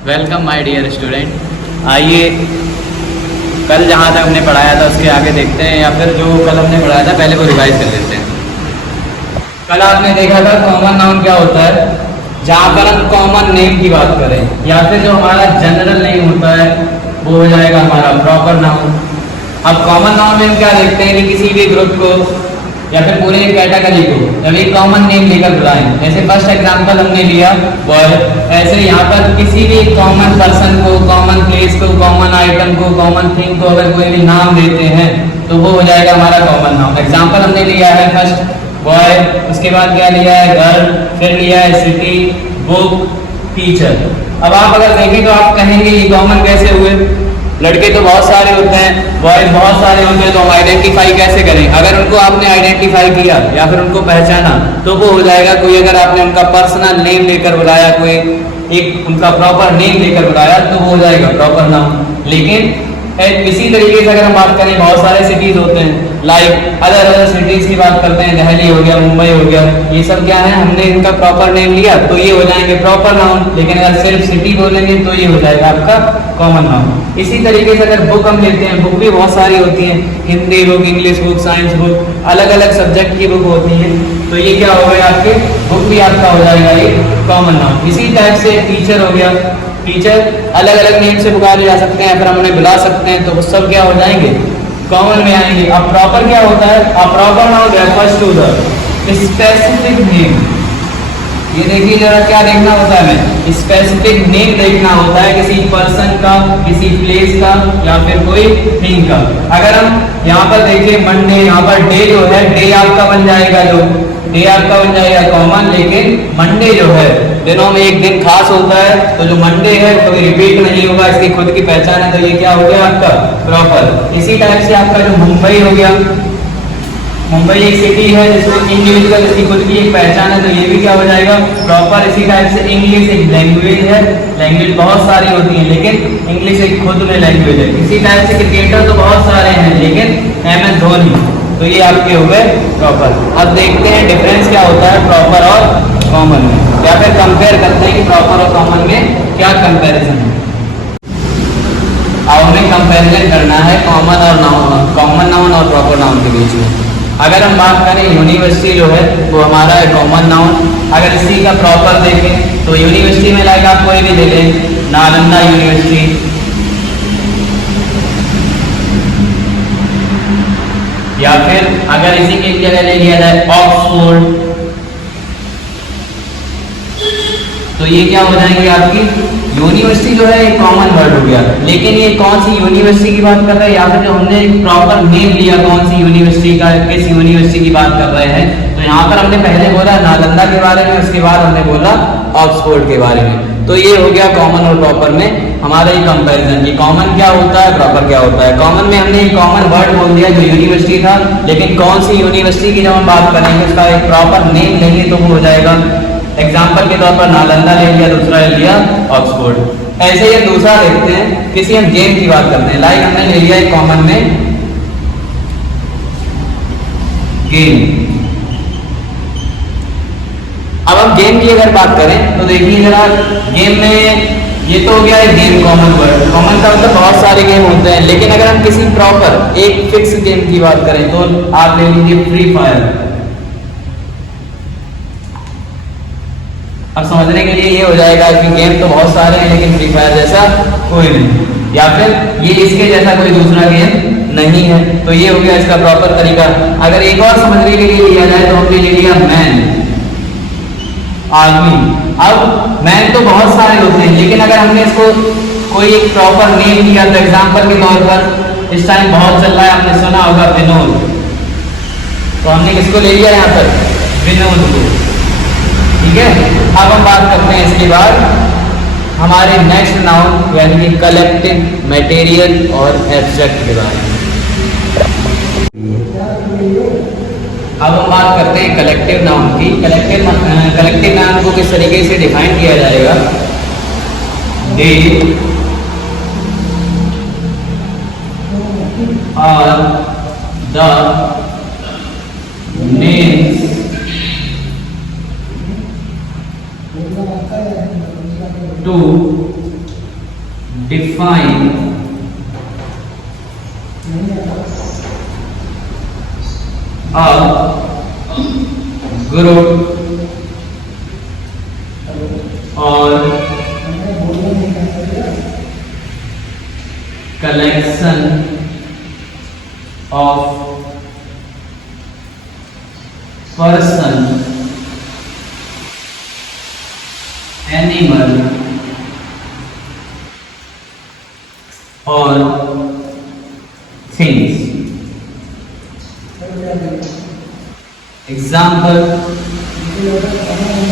Welcome my dear student. आइए कल जहाँ तक हमने पढ़ाया था उसके आगे देखते हैं, या फिर जो कल हमने पढ़ाया था पहले वो रिवाइज कर लेते हैं। कल आपने देखा था कॉमन नाउन क्या होता है, जहाँ पर हम कॉमन नेम की बात करें या फिर जो हमारा जनरल नेम होता है वो हो जाएगा हमारा प्रॉपर नाउन। अब कॉमन नाउन में हम क्या देखते हैं कि किसी भी ग्रुप को या फिर पूरे कैटेगरी को जब एक कॉमन नेम लेकर बुलाएं, जैसे फर्स्ट एग्जांपल हमने लिया बॉय, ऐसे यहाँ पर किसी भी कॉमन पर्सन को, कॉमन प्लेस को, कॉमन आइटम को, कॉमन थिंग को अगर कोई भी नाम देते हैं तो वो हो जाएगा हमारा कॉमन नाउन। एग्जांपल हमने लिया है फर्स्ट बॉय, उसके बाद क्या लिया है गर्ल, फिर लिया है सिटी, बुक, टीचर। अब आप अगर देखें तो आप कहेंगे ये कॉमन कैसे हुए, लड़के तो बहुत सारे होते हैं, बॉयज बहुत सारे होते हैं, तो हम आइडेंटिफाई कैसे करें। अगर उनको आपने आइडेंटिफाई किया या फिर उनको पहचाना तो वो हो जाएगा कोई, अगर आपने उनका पर्सनल नेम लेकर बुलाया, कोई एक उनका प्रॉपर नेम लेकर बुलाया तो वो हो जाएगा प्रॉपर नाउन। लेकिन इसी तरीके से अगर हम बात करें, बहुत सारे सिटीज होते हैं, लाइक अदर सिटीज की बात करते हैं, दिल्ली हो गया, मुंबई हो गया, ये सब क्या है हमने इनका प्रॉपर नेम लिया तो ये हो जाएंगे प्रॉपर नाउन। लेकिन अगर सिर्फ सिटी बोलेंगे तो ये हो जाएगा आपका कॉमन नाउन। इसी तरीके से अगर बुक हम लेते हैं, बुक भी बहुत सारी होती हैं, Hindi book, English book, science book, अलग अलग सब्जेक्ट की बुक होती है, तो ये क्या हो गया आपके बुक भी आपका हो जाएगा ये कॉमन नाउन। इसी टाइप से टीचर हो गया, टीचर अलग अलग नेम से पुकारे जा सकते हैं, फिर हम उन्हें बुला सकते हैं, तो वो सब क्या हो जाएंगे कॉमन में आएंगे। अब प्रॉपर क्या होता है, अब proper noun refers to the specific name. ये देखिए जरा क्या देखना होता है, हमें स्पेसिफिक नेम देखना होता है किसी पर्सन का, किसी प्लेस का या फिर कोई थिंग का। अगर हम यहाँ पर देखें मंडे, यहाँ पर डे जो है डे आपका बन जाएगा, जो डे आपका बन जाएगा कॉमन, लेकिन मंडे जो है दिनों में एक दिन खास होता है, तो जो मंडे है कभी रिपीट नहीं होगा, इसकी खुद की पहचान है, तो ये क्या हो गया आपका प्रॉपर। इसी टाइप से आपका जो मुंबई हो गया, मुंबई एक सिटी है जिसमें इंडिविजुअल इसकी खुद की एक पहचान है, तो ये भी क्या हो जाएगा प्रॉपर। इसी टाइप से इंग्लिश एक लैंग्वेज है, लैंग्वेज बहुत सारी होती है लेकिन इंग्लिश एक खुद में लैंग्वेज है। इसी टाइप से क्रिकेटर तो बहुत सारे हैं लेकिन MS धोनी, तो ये आपके हो गए प्रॉपर। अब देखते हैं डिफरेंस क्या होता है प्रॉपर और कॉमन में, या फिर कंपेयर करते हैं कि प्रॉपर और कॉमन में क्या कंपेरिजन है। अब हमें कंपेरिजन करना है कॉमन और नाउन, कॉमन नाउन और प्रॉपर नाउन के बीच में। अगर हम बात करें यूनिवर्सिटी जो है वो हमारा है कॉमन नाउन। अगर इसी का प्रॉपर देखें तो यूनिवर्सिटी में लाइक आप कोई भी ले लें, नालंदा यूनिवर्सिटी, या फिर अगर इसी की जगह ले लिया जाए ऑक्सफोर्ड, तो ये क्या हो जाएंगे आपकी यूनिवर्सिटी जो है एक कॉमन वर्ड हो गया। लेकिन ये कौन सी यूनिवर्सिटी की बात कर रहे हैं, या फिर जो हमने एक प्रॉपर नेम लिया कौन सी यूनिवर्सिटी का, किस यूनिवर्सिटी की बात कर रहे हैं, तो यहाँ पर हमने पहले बोला नालंदा के बारे में, उसके बाद हमने बोला ऑक्सफोर्ड के बारे में। तो ये हो गया कॉमन और प्रॉपर में हमारा ये कंपेरिजन कि कॉमन क्या होता है, प्रॉपर क्या होता है। कॉमन में हमने एक कॉमन वर्ड बोल दिया जो यूनिवर्सिटी था, लेकिन कौन सी यूनिवर्सिटी की जब हम बात करेंगे उसका एक प्रॉपर नेम लेंगे तो वो हो जाएगा, एग्जाम्पल के तौर पर नालंदा ले लिया, दूसरा ले लिया ऑक्सफोर्ड। ऐसे ही दूसरा देखते हैं, किसी हम गेम की बात करते हैं, लाइक हमने ले लिया एक कॉमन में गेम। अब हम गेम की अगर बात करें तो देखिए जरा, गेम में ये तो हो गया है गेम कॉमन वर्ड, कॉमन का मतलब बहुत सारे गेम होते हैं, लेकिन अगर हम किसी प्रॉपर एक फिक्स गेम की बात करें तो आप ले लीजिए फ्री फायर। अब समझने के लिए ये हो जाएगा कि गेम तो बहुत सारे हैं लेकिन फ्री फायर जैसा कोई नहीं, या फिर ये इसके जैसा कोई दूसरा गेम नहीं है, तो ये हो गया इसका प्रॉपर तरीका। अगर एक और समझने के लिए लिया जाए तो हमने ले लिया मैन, आदमी। अब मैन तो बहुत सारे होते हैं, लेकिन अगर हमने इसको कोई एक प्रॉपर नेम दिया तो एग्जाम्पल के तौर पर इस टाइम बहुत चल रहा है, आपने सुना होगा विनोद, तो हमने किसको ले लिया यहाँ पर विनोद को, ठीक है। अब हम बात करते हैं इसके बाद हमारे नेक्स्ट नाउन यानी कि कलेक्टिव, मटेरियल और एब्स्ट्रैक्ट के बारे में। अब हम बात करते हैं कलेक्टिव नाउन की। कलेक्टिव नाउन को किस तरीके से डिफाइन किया जाएगा, they are the names to define a group और collection of person, animal or things. Example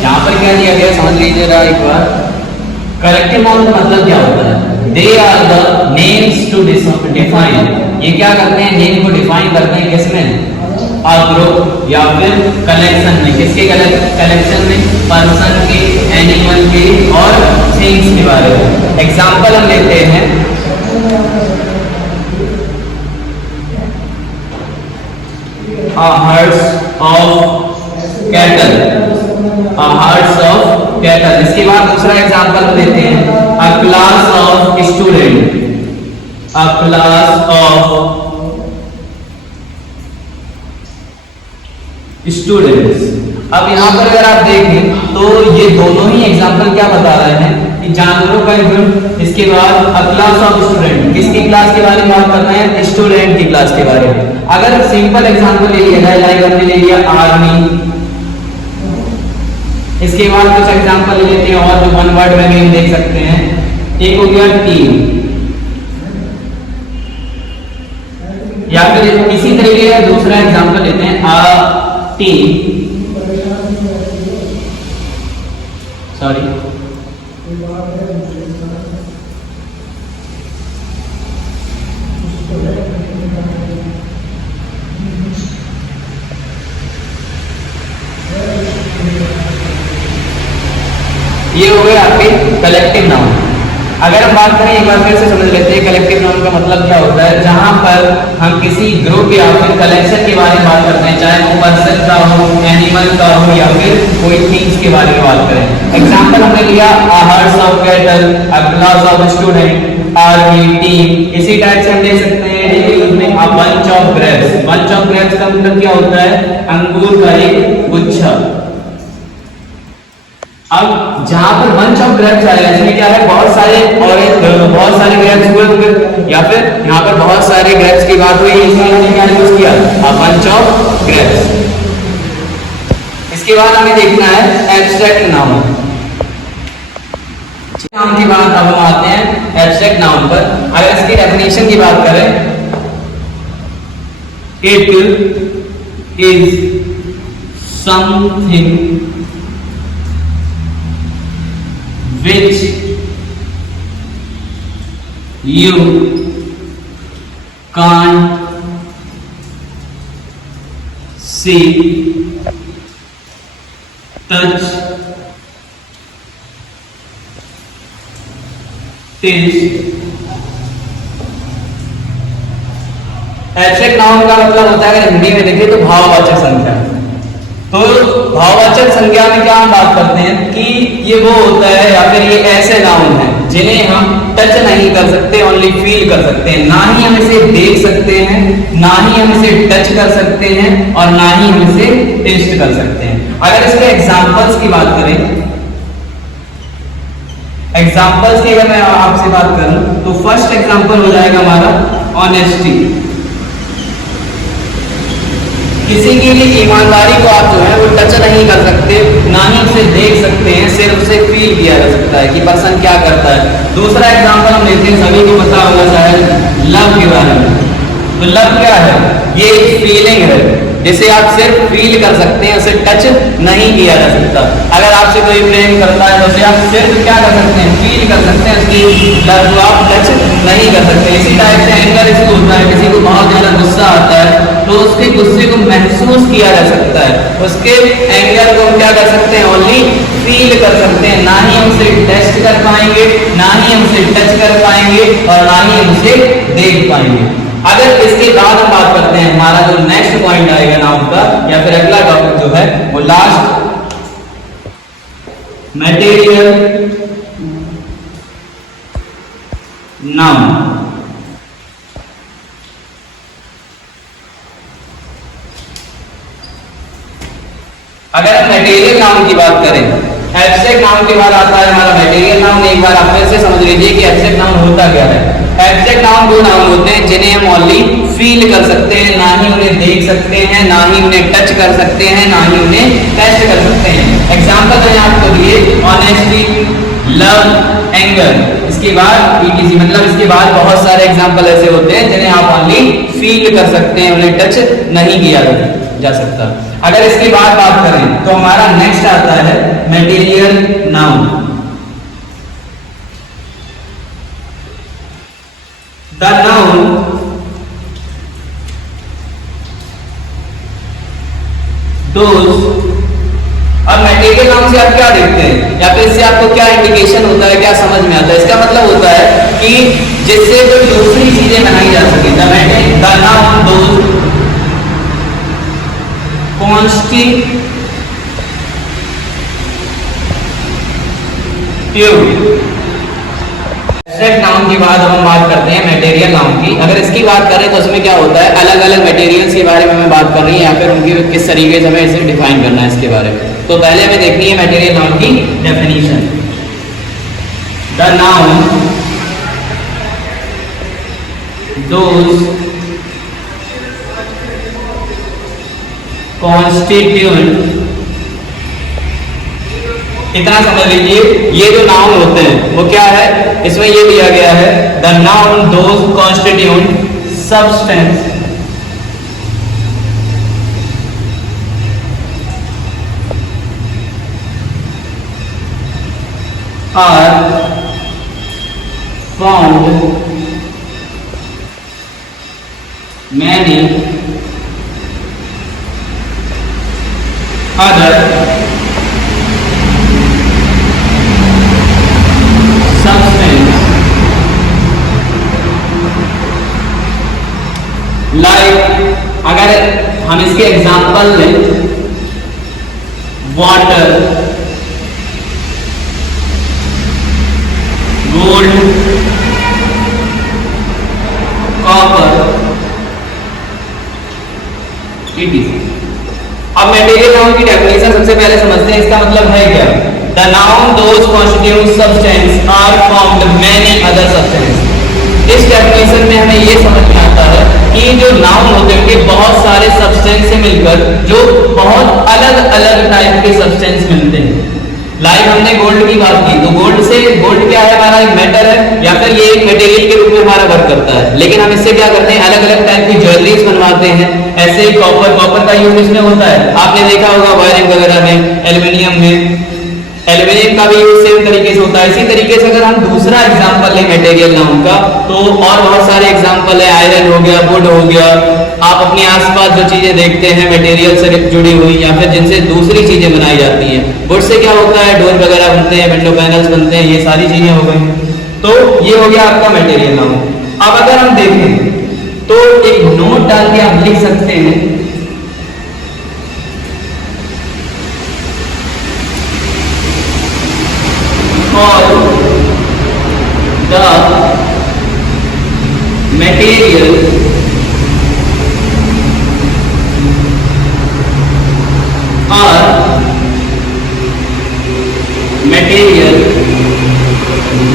यहां पर क्या दिया गया समझ लीजिए एक बार। कलेक्टिव नाउन का मतलब क्या होता है? They are the names to define, ये क्या करते हैं? नेम को डिफाइन करते हैं किसमें? अ ग्रुप या फिर कलेक्शन में। किसके कलेक्शन में? पर्सन के, एनिमल के और थिंग्स के बारे में। एग्जाम्पल हम लेते हैं herds of cattle, herds of cattle। इसके बाद दूसरा एग्जांपल लेते हैं a class of student, a class of students। अब यहाँ पर अगर आप देखें तो ये दोनों ही एग्जांपल क्या बता रहे हैं कि जानवरों का ग्रुप, इसके बाद a class of student, किसकी क्लास के बारे में बात कर रहे हैं? स्टूडेंट की क्लास के बारे में। अगर सिंपल एग्जांपल ले लिया जाए, लाइक हमने ले लिया आर्मी, इसके बाद कुछ एग्जांपल ले लेते हैं और जो वन वर्ड में भी देख सकते हैं। एक हो गया टीम, या फिर इसी तरीके का दूसरा एग्जांपल लेते हैं अ टीम, सॉरी ये हो गए आपके कलेक्टिव नाउन। अगर हम बात करें एक बार फिर से समझ लेते हैं कलेक्टिव नाउन का मतलब क्या होता है। जहां पर हम किसी ग्रुप या फिर कलेक्शन के बारे में बात करते हैं, चाहे वो पर्सन का हो, एनिमल का हो या फिर कोई थिंग्स के बारे में बात करें। एग्जांपल हमने लिया herds of cattle, a class of student, army, team। इसी टाइप से हम ले सकते हैं डेली यूज में a bunch of grapes। bunch of grapes का मतलब क्या होता है? अंगूर का एक गुच्छा। अब जहां पर बंच ऑफ ग्रेप्स आएगा, इसमें क्या है? बहुत सारे ग्रेप्स हुए होंगे या फिर यहाँ पर बहुत सारे ग्रेप्स की बात हुई, इसलिए हमने क्या यूज किया? A bunch of grapes. इसके बाद हमें देखना है एब्स्ट्रैक्ट नाउन। नाउन की बात अब हम आते हैं एब्स्ट्रैक्ट नाउन पर। अगर इसकी डेफिनेशन की बात करें, it is something which you can't see, touch, taste। Abstract noun का मतलब होता है, अगर हिंदी में देखें तो भाववाचक संख्या। तो भाववाचक संज्ञा में क्या हम बात करते हैं कि ये वो होता है या फिर ये ऐसे नाउन है जिन्हें हम टच नहीं कर सकते, ओनली फील कर सकते हैं। ना ही हम इसे देख सकते हैं, ना ही हम इसे टच कर सकते हैं और ना ही हम इसे टेस्ट कर सकते हैं। अगर इसके एग्जांपल्स की बात करें, एग्जांपल्स की अगर मैं आपसे बात करूं तो फर्स्ट एग्जांपल हो जाएगा हमारा ऑनेस्टी। किसी की भी ईमानदारी को आप जो है वो टच नहीं कर सकते, ना ही उसे देख सकते हैं, सिर्फ उसे फील किया जा सकता है कि पर्सन क्या करता है। दूसरा एग्जांपल हम लेते हैं, सभी को पता होगा शायद, लव के बारे में। तो लव क्या है? ये एक फीलिंग है जिसे आप सिर्फ फील कर सकते हैं, उसे टच नहीं किया जा सकता। अगर आपसे कोई प्रेम करता है तो उसे आप सिर्फ क्या कर सकते हैं? फील कर सकते हैं, उसकी लव को आप टच नहीं कर सकते। इसी टाइप से एंगर इसको होता है, किसी को बहुत ज्यादा गुस्सा आता है तो उसके गुस्से को महसूस किया जा सकता है, उसके एंगर को हम क्या कर सकते हैं? ओनली फील कर सकते हैं। ना ही हम उसे टेस्ट कर पाएंगे, ना ही हम उसे टच कर पाएंगे और ना ही हम उसे देख पाएंगे। अगर इसके बाद हम बात करते हैं, हमारा जो नेक्स्ट पॉइंट आएगा नाउन का या फिर अगला टॉपिक जो है वो लास्ट, मटेरियल नाउन। अगर हम मटेरियल नाउन की बात करें, एब्स्ट्रैक्ट नाउन के बाद आता है हमारा मटेरियल नाउन। एक बार आप फिर से समझ लीजिए कि एब्स्ट्रैक्ट नाउन होता क्या है। एब्स्ट्रैक्ट नाउन वो नाउन होते हैं जिन्हें हम ओनली फील कर सकते हैं, ना ही उन्हें देख सकते हैं, ना ही उन्हें टच कर सकते हैं, ना ही उन्हें टेस्ट कर सकते हैं। एग्जांपल मैंने आपको दिए, ऑनेस्टी, लव, एंगर, इसके बाद ईटीसी, मतलब इसके बाद बहुत सारे एग्जांपल ऐसे होते हैं जिन्हें आप ओनली फील कर सकते हैं, उन्हें टच नहीं किया जा सकता। अगर इसके बाद बात करें तो हमारा नेक्स्ट आता है material noun. The noun those. अब मटेरियल नाउन से आप क्या देखते हैं या फिर इससे आपको क्या इंडिकेशन होता है, क्या समझ में आता है? इसका मतलब होता है कि जिससे जो दूसरी चीजें बनाई जा सके। The noun those constitute abstract noun की बाद हम बात करते हैं मटेरियल नाउन की। अगर इसकी बात करें तो उसमें क्या होता है, अलग अलग मटेरियल्स के बारे में हमें बात करनी है या फिर उनकी किस तरीके से हमें इसे डिफाइन करना है इसके बारे में। तो पहले हमें देखनी है मटेरियल नाउन की definition. The noun those constitute, इतना समझ लीजिए, ये जो नाउन होते हैं वो क्या है, इसमें ये दिया गया है the noun those constitute substance are found many other substance like, अगर हम इसके एग्जांपल लें, वाटर, गोल्ड, कॉपर, etc। अब मटेरियल नाउन की डेफिनेशन सबसे पहले समझते हैं, इसका मतलब है क्या। The noun those constitute substance are formed many other substance. इस डेफिनेशन में हमें ये समझ में आता है कि जो नाउन होते हैं उनके बहुत सारे सब्सटेंस से मिलकर जो बहुत अलग अलग टाइप के सब्सटेंस मिलते हैं। लाइक हमने गोल्ड की बात की, तो गोल्ड क्या है, हमारा एक मेटल है या फिर ये एक मटेरियल के रूप में हमारा वर्क करता है। लेकिन हम इससे क्या करते हैं, अलग अलग टाइप की ज्वेलरीज बनवाते हैं। ऐसे ही कॉपर का यूज इसमें होता है, आपने देखा होगा वायरिंग वगैरह में, एल्युमिनियम में, एल्युमिनियम का भी यूज सेम तरीके से होता है। इसी तरीके से अगर हम दूसरा एग्जांपल लें मटेरियल नाउन का, तो और बहुत सारे एग्जांपल है, आयरन हो गया, वुड हो गया। आप अपने आसपास जो चीजें देखते हैं मटेरियल से जुड़ी हुई या फिर जिनसे दूसरी चीजें बनाई जाती हैं, वुड से क्या होता है, डोर वगैरह बनते हैं, विंडो पैनल्स बनते हैं, ये सारी चीजें हो गई। तो ये हो गया आपका मटेरियल नाउन। अब अगर हम देखें तो एक नोट डाल के आप लिख सकते हैं, और the material are material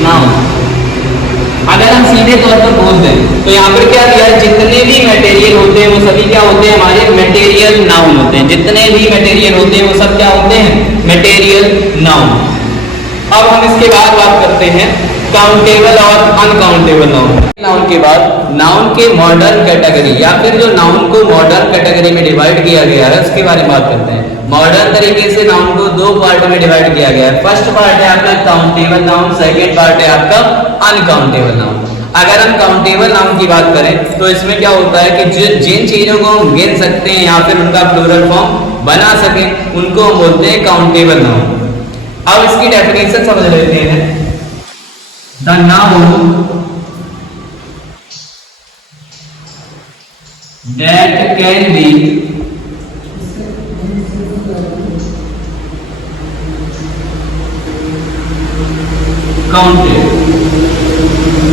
noun. अगर हम सीधे तौर पर बोल दें तो यहाँ पर क्या दिया है, जितने भी मटेरियल होते हैं वो सभी क्या होते हैं, हमारे मटेरियल नाउन होते हैं। जितने भी मटेरियल होते हैं वो सब क्या होते हैं, मटेरियल नाउन। अब हम इसके बाद बात करते हैं काउंटेबल और अनकाउंटेबल नाउन। नाउन के बाद नाउन के मॉडर्न कैटेगरी या फिर जो नाउन को मॉडर्न कैटेगरी में डिवाइड किया गया है उसके बारे में बात करते हैं। मॉडर्न तरीके से नाउन को दो पार्ट में डिवाइड किया गया है। फर्स्ट पार्ट है आपका काउंटेबल नाउन, सेकेंड पार्ट है आपका अनकाउंटेबल नाउन। अगर हम काउंटेबल नाउन की बात करें तो इसमें क्या होता है कि जिन चीजों को हम गिन सकते हैं या फिर उनका प्लूरल फॉर्म बना सके उनको हम बोलते हैं काउंटेबल नाउन। अब इसकी डेफिनेशन समझ लेते हैं। The noun that can be counted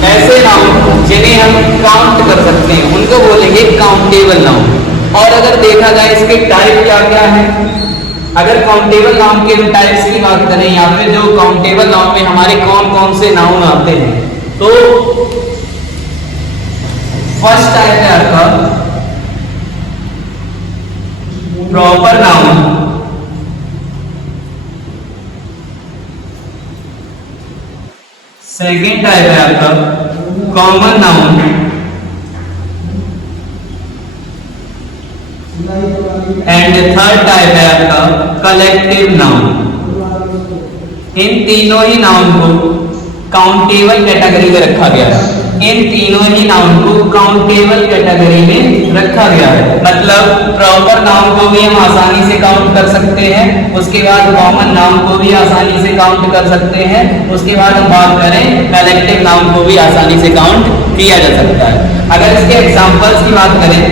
ऐसे नाउन जिन्हें हम काउंट कर सकते हैं उनको बोलेंगे काउंटेबल नाउन। और अगर देखा जाए इसके टाइप क्या क्या है, अगर काउंटेबल नाउन के टाइप्स की बात करें या फिर जो काउंटेबल नाउन में हमारे कौन कौन से नाउन आते हैं, तो फर्स्ट टाइप है आपका प्रॉपर नाउन, सेकेंड टाइप है आपका common noun, and third type है आपका कलेक्टिव नाउन। इन तीनों ही नाउन को काउंटेबल कैटेगरी में रखा गया है, इन तीनों ही नाउन को काउंटेबल कैटेगरी में रखा गया है। मतलब प्रॉपर नाउन को भी हम आसानी से काउंट कर सकते हैं, उसके बाद कॉमन नाउन को भी आसानी से काउंट कर सकते हैं, उसके बाद हम बात करें कलेक्टिव नाउन को भी आसानी से काउंट किया जा सकता है। अगर इसके एग्जांपल्स की बात करें,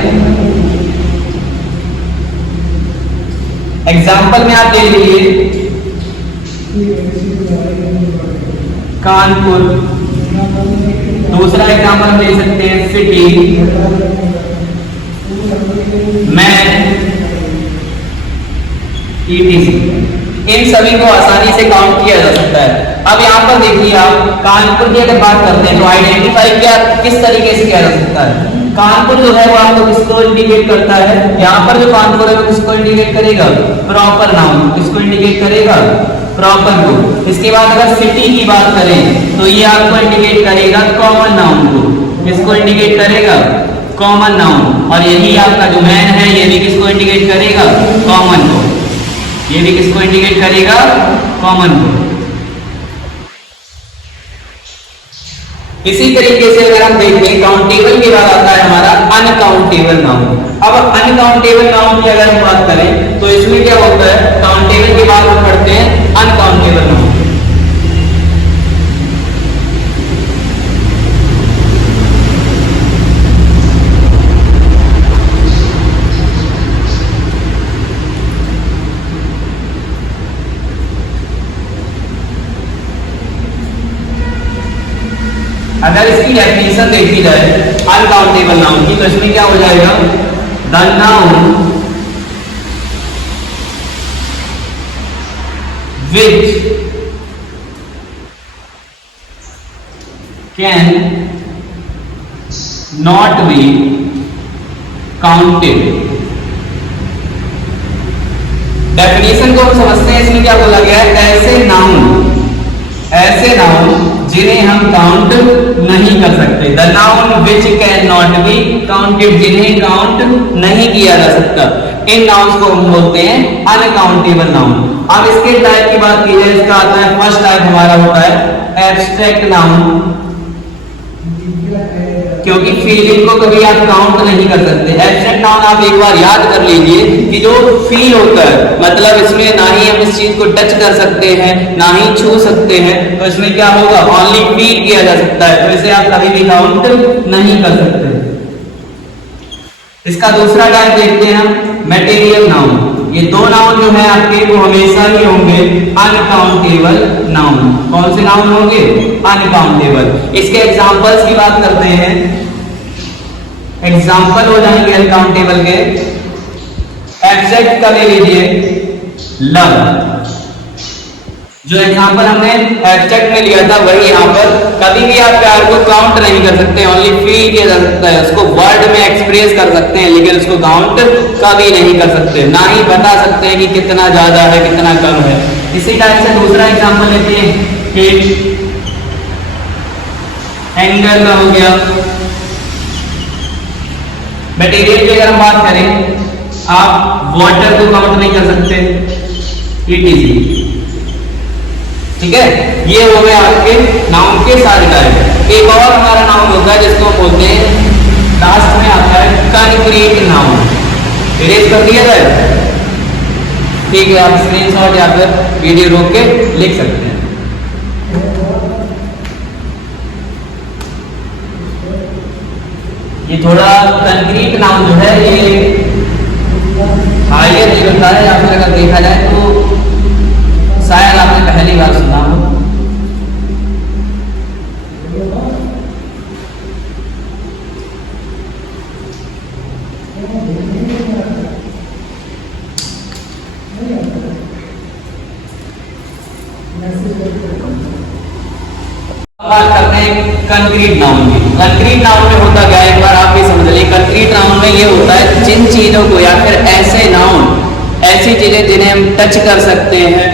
एग्जांपल में आप ले लीजिए कानपुर, दूसरा एग्जांपल हम ले सकते हैं सिटी, मैन, ईटीसी। इन सभी को आसानी से काउंट किया जा सकता है। अब यहाँ पर देखिए आप कानपुर की अगर बात करते हैं तो आइडेंटिफाई क्या किस तरीके से किया जा सकता है। कानपुर जो है वो आपको किसको इंडिकेट करता है, यहाँ पर जो कानपुर है वो किसको इंडिकेट करेगा, प्रॉपर नाउन, किसको इंडिकेट करेगा, प्रॉपर को। इसके बाद अगर सिटी की बात करें तो ये आपको इंडिकेट करेगा कॉमन नाउन को, किसको इंडिकेट करेगा, कॉमन नाउन। और यही आपका जो मैन है ये भी किसको इंडिकेट करेगा, कॉमन को, ये भी किसको इंडिकेट करेगा, कॉमन को। इसी तरीके से अगर हम देखें काउंटेबल के बाद आता है हमारा अनकाउंटेबल नाउन। अब अनकाउंटेबल नाउन की अगर हम बात करें तो इसमें क्या होता है, काउंटेबल के बाद हम पढ़ते हैं अनकाउंटेबल नाउन। अगर इसकी डेफिनेशन देखी जाए अनकाउंटेबल नाउन की तो इसमें क्या हो जाएगा, the noun which can not be counted. Definition को हम समझते हैं, इसमें क्या बोला गया है, ऐसे नाउन जिन्हें हम काउंट नहीं कर सकते। The noun which can not be counted, जिन्हें काउंट नहीं किया जा सकता, इन नाउन्स को हम बोलते हैं अनकाउंटेबल नाउन। अब इसके टाइप की बात की जाए, इसका आता है फर्स्ट टाइप हमारा होता है एब्स्ट्रैक्ट नाउन, क्योंकि फीलिंग को कभी आप काउंट नहीं कर सकते। एब्स्ट्रैक्ट नाउन आप एक बार याद कर लीजिए कि जो फील होता है, मतलब इसमें ना ही हम इस चीज को टच कर सकते हैं ना ही छू सकते हैं, तो इसमें क्या होगा, ओनली फील किया जा सकता है, तो इसे आप कभी भी काउंट नहीं कर सकते। इसका दूसरा टाइप देखते हैं हम मटेरियल नाउन। ये दो नाउन जो है आपके वो हमेशा ही होंगे अनकाउंटेबल नाउन। कौन से नाउन होंगे, अनकाउंटेबल। इसके एग्जांपल्स की बात करते हैं, एग्जांपल हो जाएंगे अनकाउंटेबल के। एब्स्ट्रैक्ट का ले लीजिए लव, जो एग्जांपल हमने एब्स्ट्रैक्ट में लिया था वही यहाँ पर। कभी भी आप प्यार को काउंट नहीं कर सकते, ओनली फील किया जा सकता है, उसको वर्ड में एक्सप्रेस कर सकते हैं, लेकिन उसको काउंट कभी नहीं कर सकते, ना ही बता सकते हैं कि कितना ज्यादा है कितना कम है। इसी टाइप से दूसरा एग्जांपल लेते हैं कि एंगर का हो गया। मटेरियल की अगर हम बात करें, आप वाटर को काउंट नहीं कर सकते, ETC। ठीक है, ये हो गए आपके नाउन के सारे टाइप। एक और हमारा नाउन होता है जिसको बोलते हैं, लास्ट में आता है कंक्रीट नाउन। इरेज कर दिया जाए, ठीक है, आप स्क्रीनशॉट या फिर वीडियो रोक के लिख सकते हैं। ये थोड़ा कंक्रीट नाउन जो है ये हायर नहीं होता है, या फिर अगर देखा जाए तो शायद आपने पहली बार सुना हो। बात करते हैं कंक्रीट नाउन की। कंक्रीट नाउन में होता क्या है, एक बार आप भी समझ लीजिए। कंक्रीट नाउन में ये होता है जिन चीजों को या फिर ऐसे नाउन, ऐसी चीजें जिन्हें हम टच कर सकते हैं,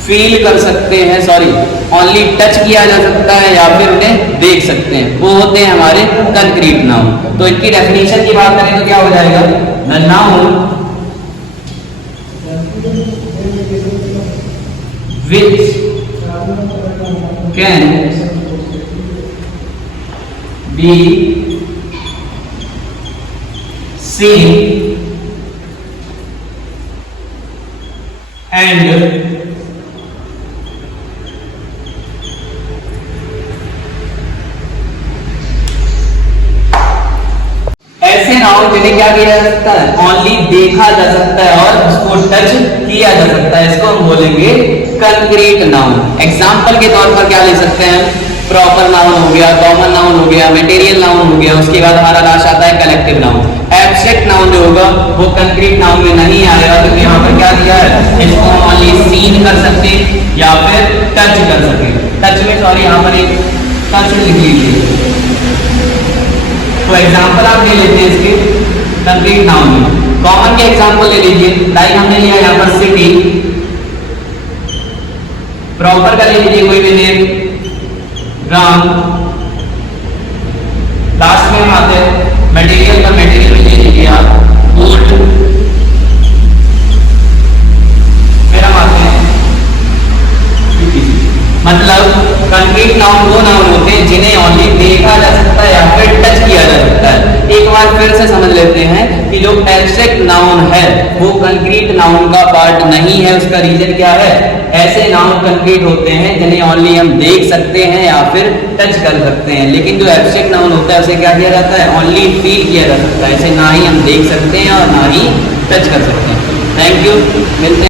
फील कर सकते हैं, सॉरी ओनली टच किया जा सकता है या फिर उन्हें देख सकते हैं, वो होते हैं हमारे कंक्रीट नाउन। तो इनकी डेफिनेशन की बात करें तो क्या हो जाएगा, the noun which can be seen and ऐसे नाउन जिन्हें क्या किया जा सकता है, ओनली देखा जा सकता है और उसको टच किया जा सकता है, इसको हम बोलेंगे कंक्रीट नाउन। एग्जाम्पल के तौर पर क्या ले सकते हैं, प्रॉपर नाउन हो गया, कॉमन नाउन हो गया, मटेरियल नाउन हो गया, उसके बाद हमारा लास्ट आता है कलेक्टिव नाउन। एब्स्ट्रैक्ट नाउन जो होगा वो कंक्रीट नाउन में नहीं आएगा, तो यहाँ पर क्या दिया है, इसको हम ओनली सीन कर सकते या फिर टच कर सकते। टच में सॉरी यहाँ पर एक टच लिख लीजिए। तो एग्जाम्पल आप ले लेते हैं इसके कंक्रीट नाउन में। कॉमन के एग्जाम्पल ले लीजिए, लाइक हमने लिया यहाँ पर सिटी, प्रॉपर का ले लीजिए कोई भी नेम, ग्राम, लास्ट में हम आते हैं मटेरियल का, मटेरियल में ले लीजिए आप वुड, फिर हम आते हैं मतलब कंक्रीट नाउन वो नाउन होते हैं जिन्हें ओनली देखा जा सकता है या फिर टच किया जा सकता है। एक बार फिर से समझ लेते हैं कि जो एब्स्ट्रैक्ट नाउन है वो कंक्रीट नाउन का पार्ट नहीं है। उसका रीजन क्या है, ऐसे नाउन कंक्रीट होते हैं जिन्हें ओनली हम देख सकते हैं या फिर टच कर सकते हैं, लेकिन जो एब्स्ट्रैक्ट नाउन होता है उसे क्या किया जाता है, ओनली फील किया जा सकता है। इसे ना ही हम देख सकते हैं और ना ही टच कर सकते हैं। थैंक यू, मिलते हैं।